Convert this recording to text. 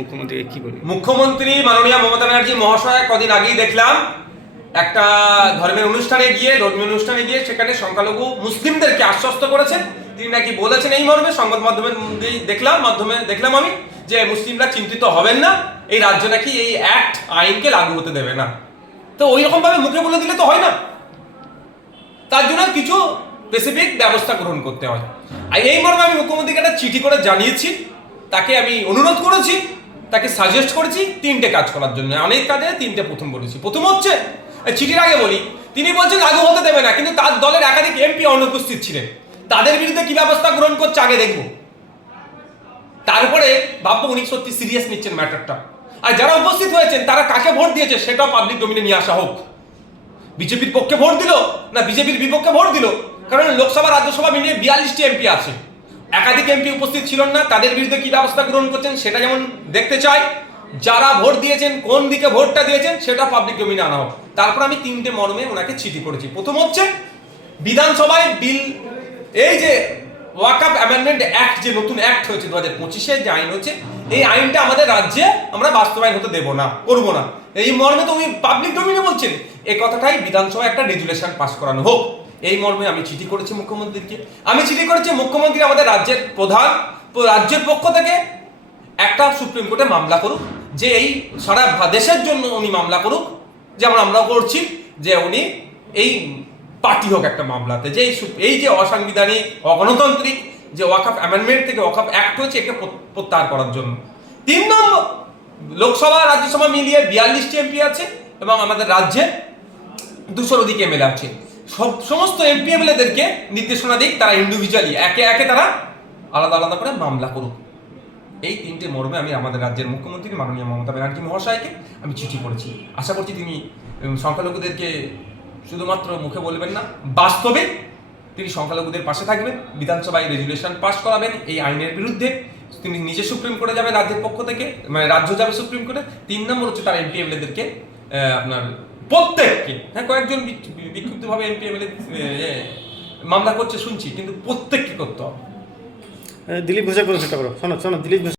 মুখ্যমন্ত্রী কি বলে? মুখ্যমন্ত্রী মাননীয় মমতা ব্যানার্জি মহাশয় কদিন আগেই দেখলাম একটা ধর্মীয় অনুষ্ঠানে গিয়ে সেখানে সংখ্যালঘু মুসলিমদেরকে আশ্বস্ত করেছেন। তিনি নাকি বলেছেন এই মর্মে, সংবাদ মাধ্যমের দেখলাম আমি যে মুসলিমরা চিন্তিত হবেন না, এই রাজ্য নাকি এই আইনকে লাগু হতে দেবে না। তো ওই রকম ভাবে মুখে বলে দিলে তো হয় না, তার জন্য কিছু স্পেসিফিক ব্যবস্থা গ্রহণ করতে হয়। আর এই মর্মে আমি মুখ্যমন্ত্রীকে একটা চিঠি করে জানিয়েছি, তাকে আমি অনুরোধ করেছি, তাকে সাজেস্ট করেছি 3টে কাজ করার জন্য। অনেক কাজে 3টে প্রথম বলেছি। প্রথম হচ্ছে, চিঠির আগে বলি, তিনি বলছেন লাগু হতে দেবে না, কিন্তু তার দলের একাধিক এমপি অনুপস্থিত ছিলেন। তাদের বিরুদ্ধে কি ব্যবস্থা গ্রহণ করছে আগে দেখব, তারপরে ভাববো উনি সত্যি সিরিয়াস নিচ্ছেন ম্যাটারটা। আর যারা উপস্থিত হয়েছেন তারা কাকে ভোট দিয়েছে সেটাও পাবলিক ডোমিনে নিয়ে আসা হোক। বিজেপির পক্ষে ভোট দিল না বিজেপির বিপক্ষে ভোট দিল, কারণ লোকসভা রাজ্যসভা মিলিয়ে 42টি এমপি আছে, একাধিক এমপি উপস্থিত ছিলেন না, তাদের বিরুদ্ধে কি ব্যবস্থা গ্রহণ করছেন সেটা যেমন দেখতে চাই। যারা ভোট দিয়েছেন, কোন দিকে ভোটটা দিয়েছেন সেটা পাবলিক ডোমিনে আনা হোক। তারপর আমি 3টে মর্মে ওনাকে চিঠি করেছি। প্রথম হচ্ছে, বিধানসভায় বিল, এই যে ওয়াকফ অ্যামেন্ডমেন্ট অ্যাক্ট, যে নতুন অ্যাক্ট হয়েছে 2025-এ যে আইন হচ্ছে, এই আইনটা আমাদের রাজ্যে আমরা বাস্তবায়ন হতে দেব না, করবো না। এই মর্মে তো উনি পাবলিক ডোমিনে বলছেন, এই কথাটাই বিধানসভায় একটা রেজুলেশন পাস করানো হোক, এই মর্মে আমি চিঠি করেছি মুখ্যমন্ত্রীকে। আমি চিঠি করেছি মুখ্যমন্ত্রী আমাদের রাজ্যের প্রধান, রাজ্যের পক্ষ থেকে একটা সুপ্রিম কোর্টে মামলা করুক, যে এই সারা দেশের জন্য উনি মামলা করুক, যেমন আমরাও করছি, যে উনি এই পার্টি হোক একটা মামলাতে, যে এই যে অসাংবিধানিক অগণতান্ত্রিক যে ওয়াকফ অ্যামেন্ডমেন্ট থেকে ওয়াকফ অ্যাক্ট হয়েছে, একে প্রত্যাহার করার জন্য। 3 নম্বর, লোকসভা রাজ্যসভা মিলিয়ে 42টি এমপি আছে এবং আমাদের রাজ্যে 200-র অধিক এমএলএ আছে। সমস্ত এমপি এমএলএদেরকে নির্দেশনা দিক, তারা ইন্ডিভিজুয়ালি একে একে তারা আলাদা আলাদা করে মামলা করুক। এই 3টে মর্মে আমি আমাদের রাজ্যের মুখ্যমন্ত্রী মাননীয় মমতা ব্যানার্জি মহাশয়কে আমি চিঠি করেছি। আশা করছি তিনি সংখ্যালঘুদেরকে শুধুমাত্র মুখে বলবেন না, বাস্তবে তিনি সংখ্যালঘুদের পাশে থাকবেন, বিধানসভায় রেজুলেশন পাস করাবেন এই আইনের বিরুদ্ধে। তিনি নিজে সুপ্রিম কোর্টে যাবেন রাজ্যের পক্ষ থেকে, মানে রাজ্য যাবে সুপ্রিম কোর্টে। 3 নম্বর হচ্ছে, তার এমপি এমএলএদেরকে আপনার প্রত্যেককে, হ্যাঁ কয়েকজন বিক্ষিপ্তভাবে এমপি এমএলএ মামলা করছে শুনছি, কিন্তু প্রত্যেককে করতে হবে। দিলীপ ঘোষের কথা চেষ্টা করো, শোনো দিলীপ ঘোষ।